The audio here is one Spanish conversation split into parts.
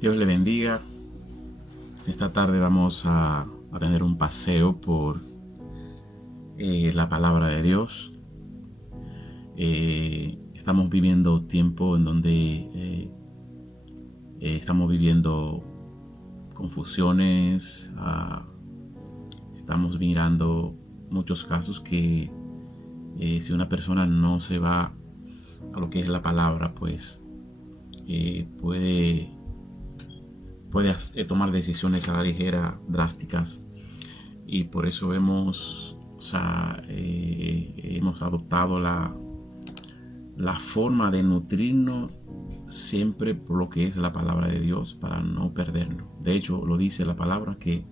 Dios le bendiga. Esta tarde vamos a tener un paseo por la palabra de Dios. Estamos viviendo tiempo en donde estamos viviendo confusiones. Estamos mirando muchos casos que si una persona no se va a lo que es la palabra, pues puede tomar decisiones a la ligera, drásticas, y por eso hemos adoptado la forma de nutrirnos siempre por lo que es la palabra de Dios, para no perdernos. De hecho, lo dice la palabra que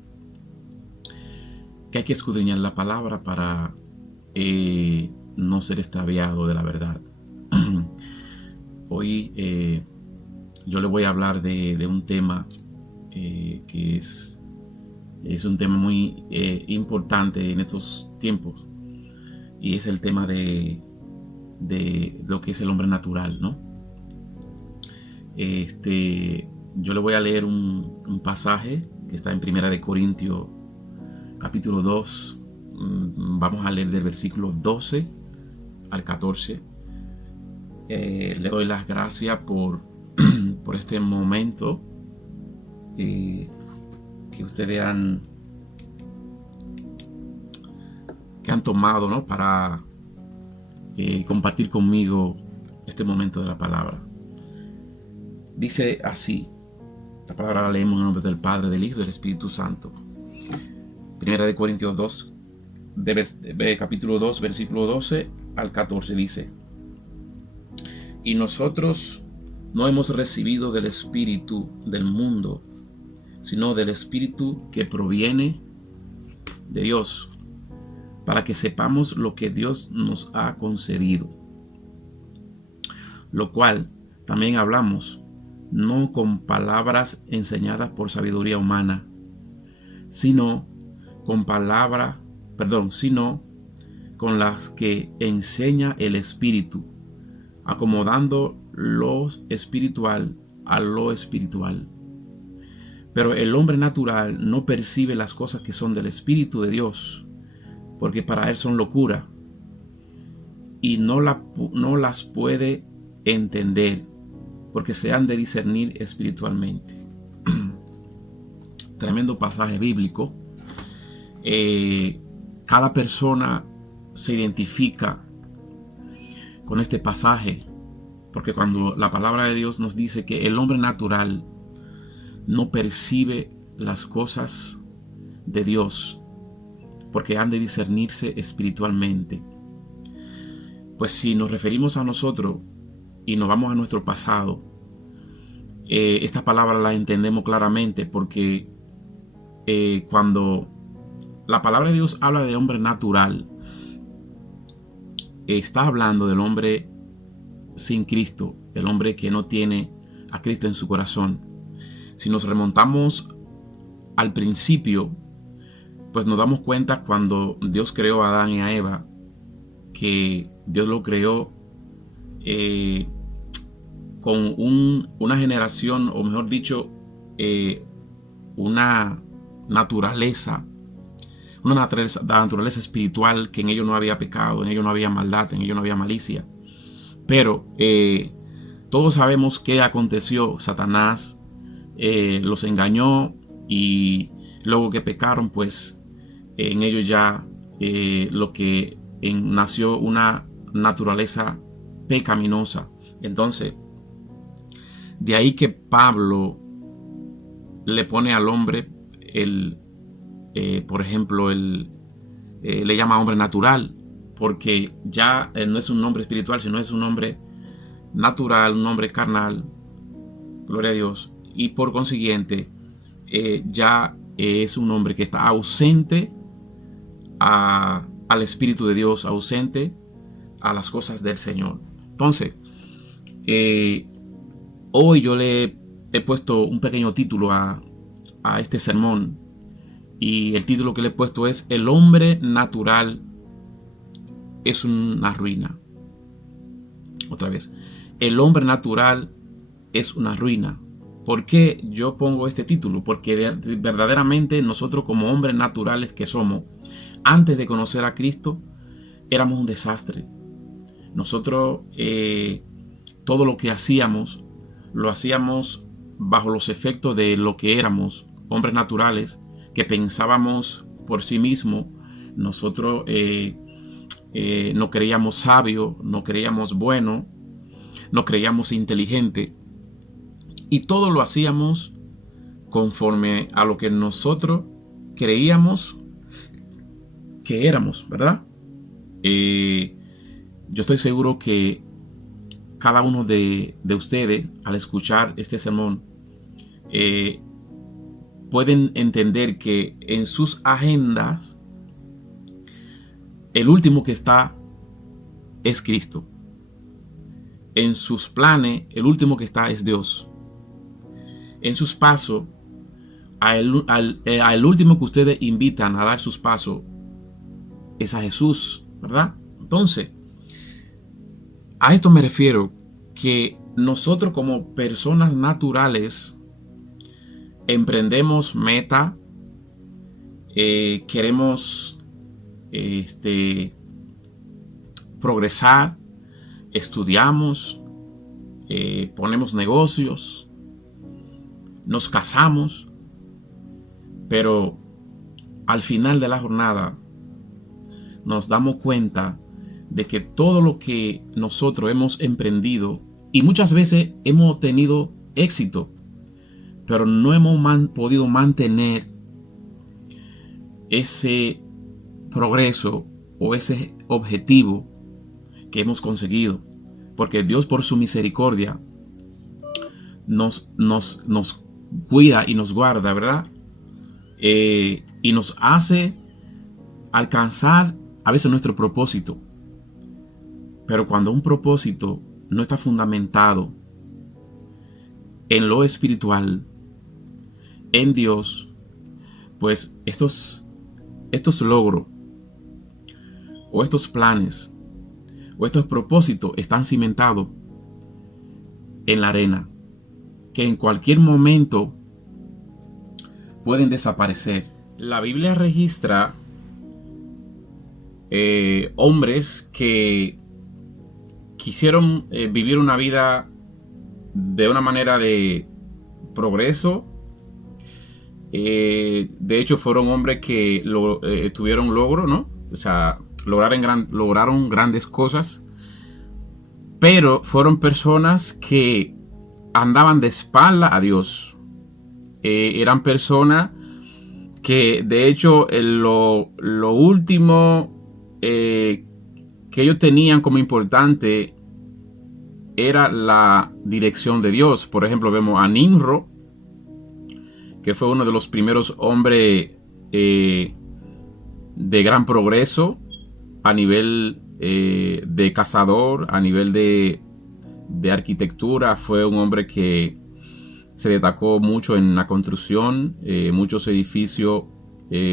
hay que escudriñar la palabra para no ser extraviado de la verdad. Hoy yo le voy a hablar de un tema que es un tema muy importante en estos tiempos, y es el tema de lo que es el hombre natural, ¿no? Yo le voy a leer un pasaje que está en Primera de Corintios capítulo 2. Vamos a leer del versículo 12 al 14. Le doy las gracias por este momento que ustedes han tomado, ¿no?, para compartir conmigo este momento de la palabra. Dice así, la palabra la leemos en el nombre del Padre, del Hijo y del Espíritu Santo. Primera de Corintios 2, capítulo 2, versículo 12 al 14 dice: y nosotros no hemos recibido del espíritu del mundo, sino del espíritu que proviene de Dios, para que sepamos lo que Dios nos ha concedido, lo cual también hablamos, no con palabras enseñadas por sabiduría humana, sino con las que enseña el Espíritu, acomodando lo espiritual a lo espiritual. Pero el hombre natural no percibe las cosas que son del Espíritu de Dios, porque para él son locura, y no las puede entender, porque se han de discernir espiritualmente. Tremendo pasaje bíblico. Cada persona se identifica con este pasaje, porque cuando la palabra de Dios nos dice que el hombre natural no percibe las cosas de Dios, porque han de discernirse espiritualmente, pues si nos referimos a nosotros y nos vamos a nuestro pasado, esta palabra la entendemos claramente, porque cuando la palabra de Dios habla de hombre natural, está hablando del hombre sin Cristo, el hombre que no tiene a Cristo en su corazón. Si nos remontamos al principio, pues nos damos cuenta cuando Dios creó a Adán y a Eva, que Dios lo creó con una generación, o mejor dicho, una naturaleza espiritual, que en ello no había pecado, en ello no había maldad, en ello no había malicia. Pero todos sabemos qué aconteció. Satanás los engañó, y luego que pecaron, pues en ellos ya nació una naturaleza pecaminosa. Entonces, de ahí que Pablo le pone al hombre por ejemplo, le llama hombre natural, porque ya no es un hombre espiritual, sino es un hombre natural, un hombre carnal, gloria a Dios, y por consiguiente ya es un hombre que está ausente al Espíritu de Dios, ausente a las cosas del Señor. Entonces, hoy yo le he puesto un pequeño título a este sermón, y el título que le he puesto es: el hombre natural es una ruina. Otra vez, el hombre natural es una ruina. ¿Por qué yo pongo este título? Porque verdaderamente nosotros como hombres naturales que somos, antes de conocer a Cristo, éramos un desastre. Nosotros todo lo que hacíamos, lo hacíamos bajo los efectos de lo que éramos, hombres naturales, que pensábamos por sí mismos. Nosotros no creíamos sabios, no creíamos buenos, no creíamos inteligentes. Y todo lo hacíamos conforme a lo que nosotros creíamos que éramos, ¿verdad? Yo estoy seguro que cada uno de ustedes, al escuchar este sermón, pueden entender que en sus agendas, el último que está es Cristo. En sus planes, el último que está es Dios. En sus pasos, al último que ustedes invitan a dar sus pasos es a Jesús, ¿verdad? Entonces, a esto me refiero, que nosotros como personas naturales emprendemos meta, queremos progresar, estudiamos, ponemos negocios, nos casamos, pero al final de la jornada nos damos cuenta de que todo lo que nosotros hemos emprendido, y muchas veces hemos tenido éxito, pero no hemos podido mantener ese progreso o ese objetivo que hemos conseguido, porque Dios, por su misericordia, nos cuida y nos guarda, ¿verdad? Y nos hace alcanzar a veces nuestro propósito. Pero cuando un propósito no está fundamentado en lo espiritual, en Dios, pues estos logros o estos planes o estos propósitos están cimentados en la arena, que en cualquier momento pueden desaparecer. La Biblia registra hombres que quisieron vivir una vida de una manera de progreso. De hecho, fueron hombres que tuvieron logro, ¿no? O sea, lograron grandes cosas, pero fueron personas que andaban de espalda a Dios. Eran personas que, de hecho, lo último que ellos tenían como importante era la dirección de Dios. Por ejemplo, vemos a Nimrod, que fue uno de los primeros hombres de gran progreso a nivel de cazador, a nivel de arquitectura. Fue un hombre que se destacó mucho en la construcción, muchos edificios,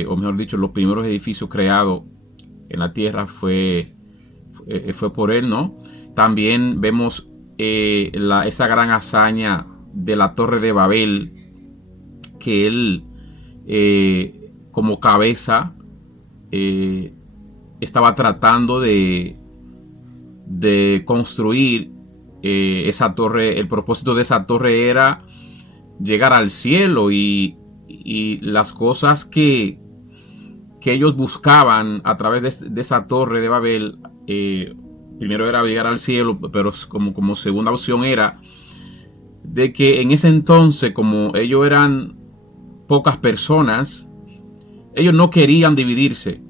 o mejor dicho, los primeros edificios creados en la tierra fue por él, ¿no? También vemos esa gran hazaña de la Torre de Babel, que él como cabeza estaba tratando de construir esa torre. El propósito de esa torre era llegar al cielo, y las cosas que ellos buscaban a través de esa Torre de Babel, primero era llegar al cielo, pero como segunda opción era de que en ese entonces, como ellos eran pocas personas, ellos no querían dividirse.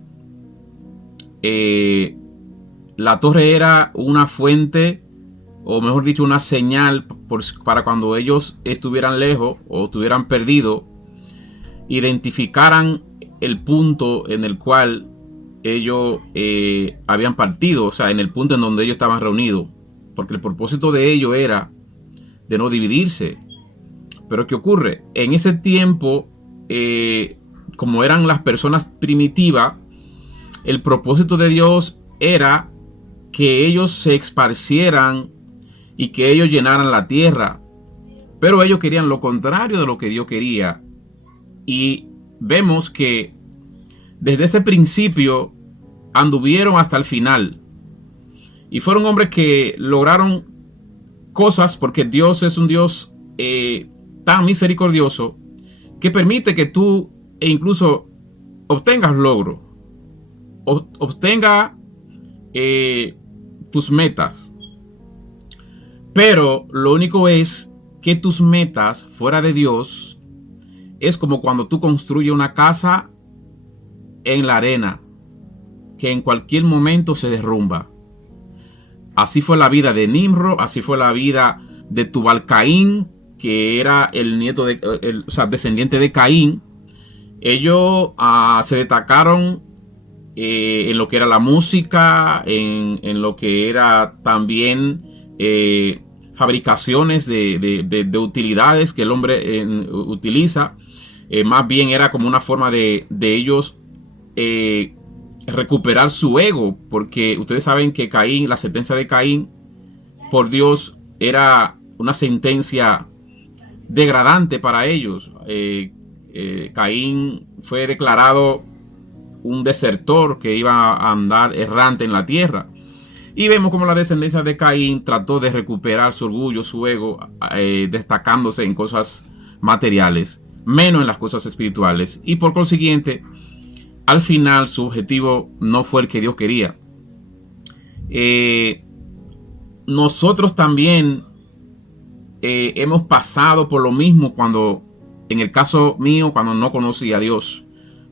La torre era una fuente, o mejor dicho, una señal para cuando ellos estuvieran lejos o estuvieran perdidos, identificaran el punto en el cual ellos habían partido, o sea, en el punto en donde ellos estaban reunidos, porque el propósito de ellos era de no dividirse. Pero ¿qué ocurre? En ese tiempo, como eran las personas primitivas, el propósito de Dios era que ellos se esparcieran y que ellos llenaran la tierra. Pero ellos querían lo contrario de lo que Dios quería. Y vemos que desde ese principio anduvieron hasta el final. Y fueron hombres que lograron cosas porque Dios es un Dios tan misericordioso que permite que tú incluso obtengas logro, obtenga tus metas. Pero lo único es que tus metas fuera de Dios es como cuando tú construyes una casa en la arena, que en cualquier momento se derrumba. Así fue la vida de Nimrod, así fue la vida de Tubal-Caín, que era el nieto o sea, descendiente de Caín. Ellos se destacaron en lo que era la música, en lo que era también fabricaciones de utilidades que el hombre utiliza. Más bien era como una forma de ellos recuperar su ego, porque ustedes saben que Caín, la sentencia de Caín por Dios era una sentencia degradante para ellos. Caín fue declarado un desertor que iba a andar errante en la tierra. Y vemos como la descendencia de Caín trató de recuperar su orgullo, su ego, destacándose en cosas materiales, menos en las cosas espirituales. Y por consiguiente, al final su objetivo no fue el que Dios quería. Nosotros también hemos pasado por lo mismo cuando, en el caso mío, cuando no conocí a Dios.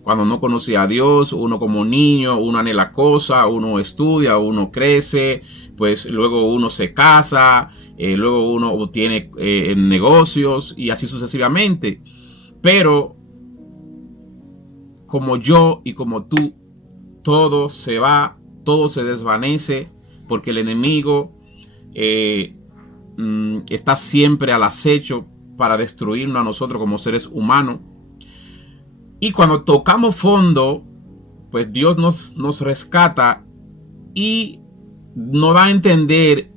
Cuando no conocía a Dios, uno como niño, uno anhela cosas, uno estudia, uno crece, pues luego uno se casa, luego uno obtiene negocios y así sucesivamente. Pero como yo y como tú, todo se va, todo se desvanece, porque el enemigo está siempre al acecho para destruirnos a nosotros como seres humanos. Y cuando tocamos fondo, pues Dios nos rescata y nos da a entender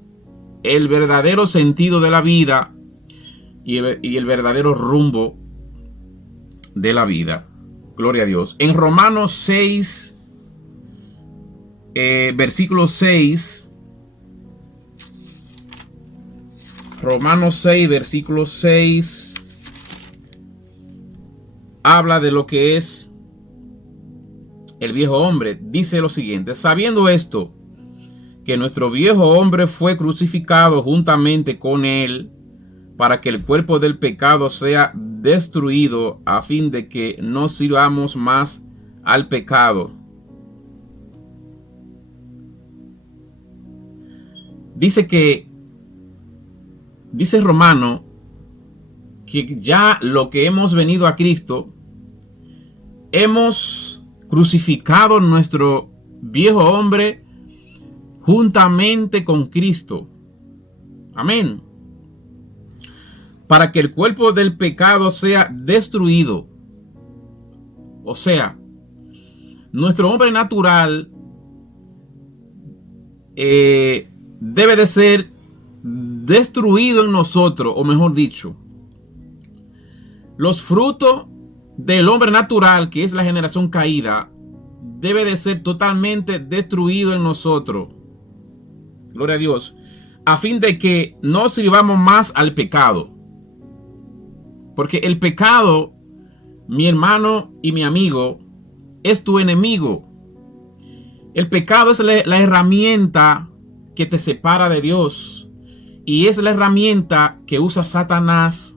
el verdadero sentido de la vida y el verdadero rumbo de la vida. Gloria a Dios. En Romanos 6, versículo 6. Romanos 6, versículo 6. Habla de lo que es el viejo hombre. Dice lo siguiente: sabiendo esto, que nuestro viejo hombre fue crucificado juntamente con él, para que el cuerpo del pecado sea destruido, a fin de que no sirvamos más al pecado. Dice Romano, que ya lo que hemos venido a Cristo, hemos crucificado nuestro viejo hombre juntamente con Cristo. Amén. Para que el cuerpo del pecado sea destruido. O sea, nuestro hombre natural debe de ser destruido en nosotros, o mejor dicho, los frutos del hombre natural, que es la generación caída, debe de ser totalmente destruido en nosotros. Gloria a Dios. A fin de que no sirvamos más al pecado. Porque el pecado, mi hermano y mi amigo, es tu enemigo. El pecado es la herramienta que te separa de Dios. Y es la herramienta que usa Satanás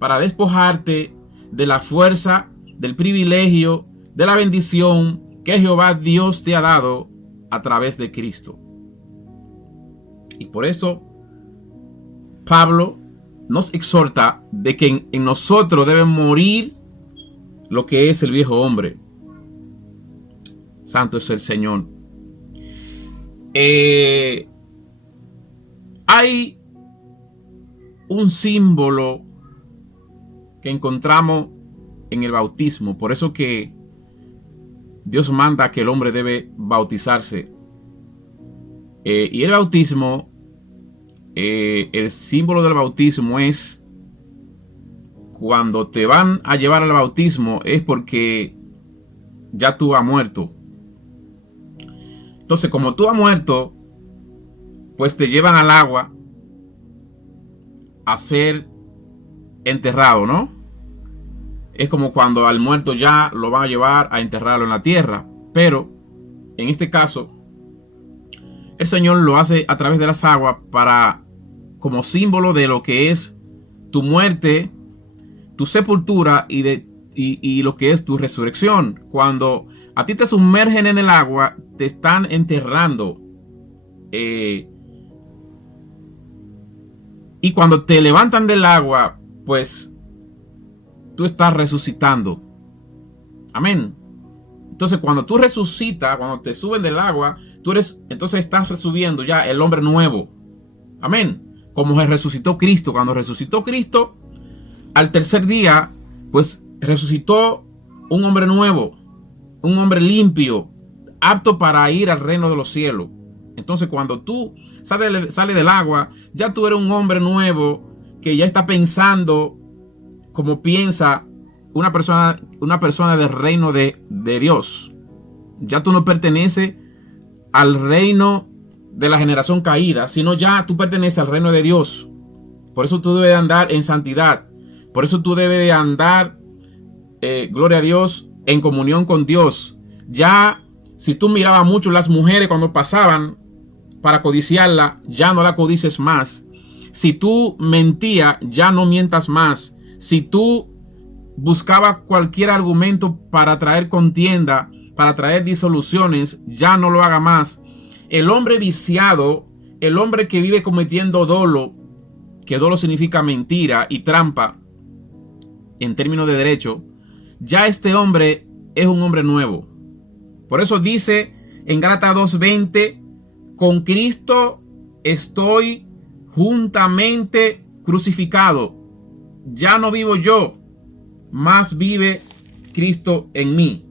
para despojarte de la fuerza, del privilegio, de la bendición que Jehová Dios te ha dado a través de Cristo. Y por eso Pablo nos exhorta de que en nosotros debe morir lo que es el viejo hombre. Santo es el Señor. Hay un símbolo que encontramos en el bautismo. Por eso que Dios manda que el hombre debe bautizarse. Y el bautismo, el símbolo del bautismo es cuando te van a llevar al bautismo es porque ya tú has muerto. Entonces, como tú has muerto, pues te llevan al agua a ser enterrado, ¿no? Es como cuando al muerto ya lo van a llevar a enterrarlo en la tierra. Pero, en este caso, el Señor lo hace a través de las aguas como símbolo de lo que es tu muerte, tu sepultura y lo que es tu resurrección. Cuando a ti te sumergen en el agua, te están enterrando. Y cuando te levantan del agua, pues tú estás resucitando. Amén. Entonces, cuando tú resucitas, cuando te suben del agua, entonces estás resubiendo ya el hombre nuevo. Amén. Como resucitó Cristo. Cuando resucitó Cristo, al tercer día, pues resucitó un hombre nuevo, un hombre limpio, apto para ir al reino de los cielos. Entonces, cuando tú sales del agua, ya tú eres un hombre nuevo que ya está pensando como piensa una persona del reino de Dios. Ya tú no perteneces al reino de la generación caída, sino ya tú perteneces al reino de Dios. Por eso tú debes de andar en santidad. Por eso tú debes de andar, gloria a Dios, en comunión con Dios. Ya, si tú mirabas mucho las mujeres cuando pasaban para codiciarla, ya no la codices más. Si tú mentías, ya no mientas más. Si tú buscabas cualquier argumento para traer contienda, para traer disoluciones, ya no lo haga más. El hombre viciado, el hombre que vive cometiendo dolo, que dolo significa mentira y trampa en términos de derecho, ya este hombre es un hombre nuevo. Por eso dice en Gálatas 2:20, con Cristo estoy juntamente crucificado. Ya no vivo yo, más vive Cristo en mí.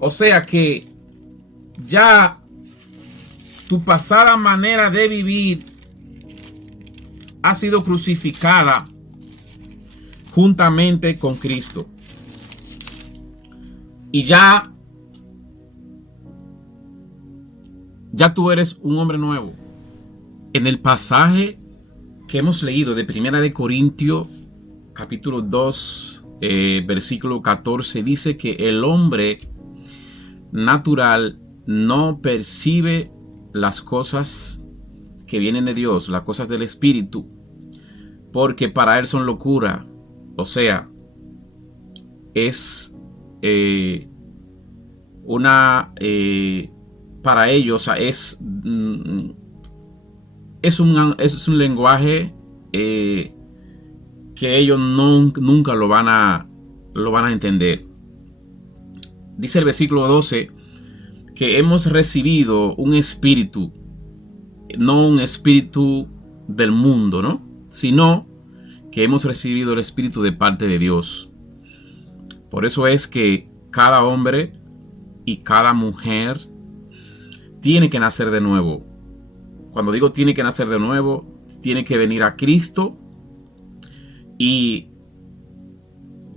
O sea que ya tu pasada manera de vivir ha sido crucificada juntamente con Cristo. Y ya tú eres un hombre nuevo. En el pasaje que hemos leído de Primera de Corintios, capítulo 2, versículo 14, dice que el hombre natural no percibe las cosas que vienen de Dios, las cosas del Espíritu, porque para él son locura. O sea, es para ellos es un lenguaje que ellos nunca lo van a entender. Dice el versículo 12 que hemos recibido un espíritu, no un espíritu del mundo, ¿no? Sino que hemos recibido el espíritu de parte de Dios. Por eso es que cada hombre y cada mujer tiene que nacer de nuevo. Cuando digo tiene que nacer de nuevo, tiene que venir a Cristo y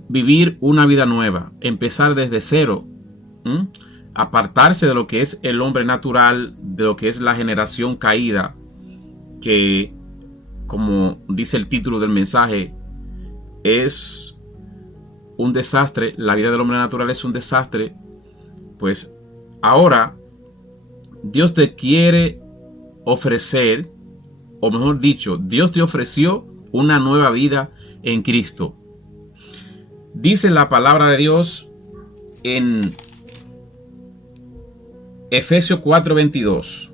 vivir una vida nueva, empezar desde cero, apartarse de lo que es el hombre natural, de lo que es la generación caída, que, como dice el título del mensaje, es un desastre. La vida del hombre natural es un desastre. Pues ahora Dios te quiere ofrecer, o mejor dicho, Dios te ofreció una nueva vida en Cristo. Dice la palabra de Dios en Efesios 4:22.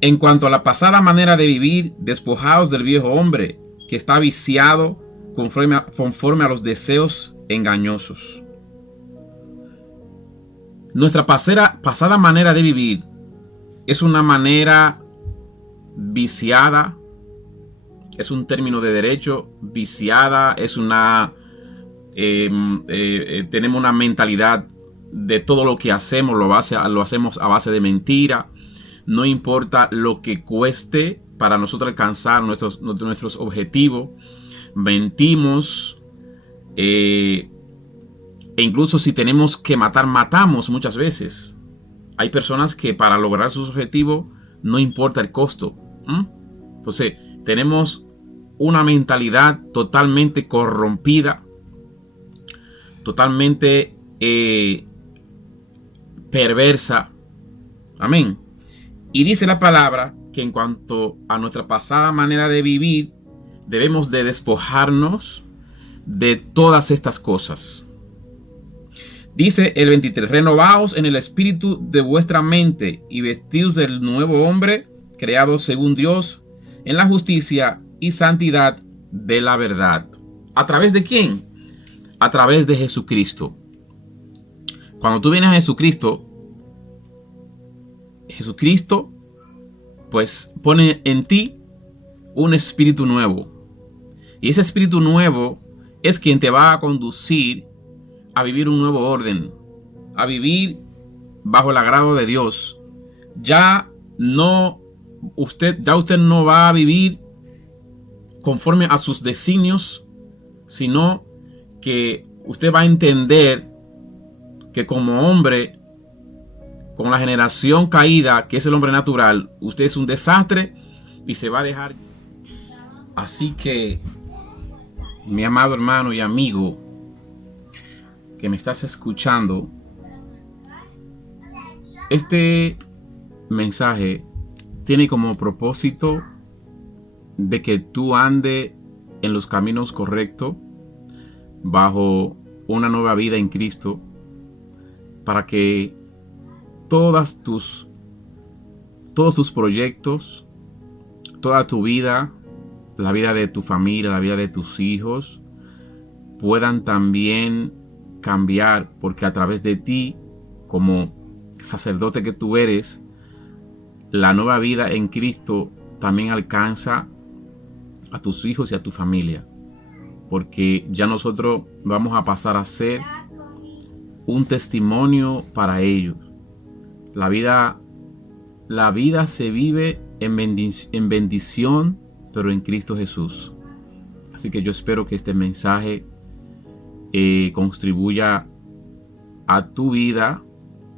En cuanto a la pasada manera de vivir, despojaos del viejo hombre que está viciado conforme a los deseos engañosos. Nuestra pasada manera de vivir es una manera viciada, es un término de derecho, viciada, es tenemos una mentalidad de todo lo que hacemos, lo hacemos a base de mentira. No importa lo que cueste, para nosotros alcanzar nuestros objetivos. Mentimos. E incluso si tenemos que matar, matamos muchas veces. Hay personas que para lograr sus objetivos no importa el costo. Entonces tenemos una mentalidad totalmente corrompida, totalmente perversa. Amén. Y dice la palabra que en cuanto a nuestra pasada manera de vivir, debemos de despojarnos de todas estas cosas. Dice el 23, renovaos en el espíritu de vuestra mente y vestidos del nuevo hombre, creado según Dios, en la justicia y santidad de la verdad. ¿A través de quién? A través de Jesucristo. Cuando tú vienes a Jesucristo pues pone en ti un espíritu nuevo. Y ese espíritu nuevo es quien te va a conducir a vivir un nuevo orden, a vivir bajo el agrado de Dios. Ya usted no va a vivir conforme a sus designios, sino que usted va a entender que como hombre, con la generación caída, que es el hombre natural, usted es un desastre y se va a dejar. Así que, mi amado hermano y amigo que me estás escuchando, este mensaje tiene como propósito de que tú andes en los caminos correctos, bajo una nueva vida en Cristo, para que todos tus proyectos, toda tu vida, la vida de tu familia, la vida de tus hijos, puedan también cambiar, porque a través de ti, como sacerdote que tú eres, la nueva vida en Cristo también alcanza a tus hijos y a tu familia, porque ya nosotros vamos a pasar a ser un testimonio para ellos. La vida se vive en bendición, pero en Cristo Jesús. Así que yo espero que este mensaje contribuya a tu vida,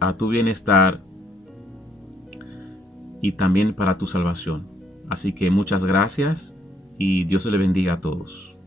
a tu bienestar y también para tu salvación. Así que muchas gracias y Dios le bendiga a todos.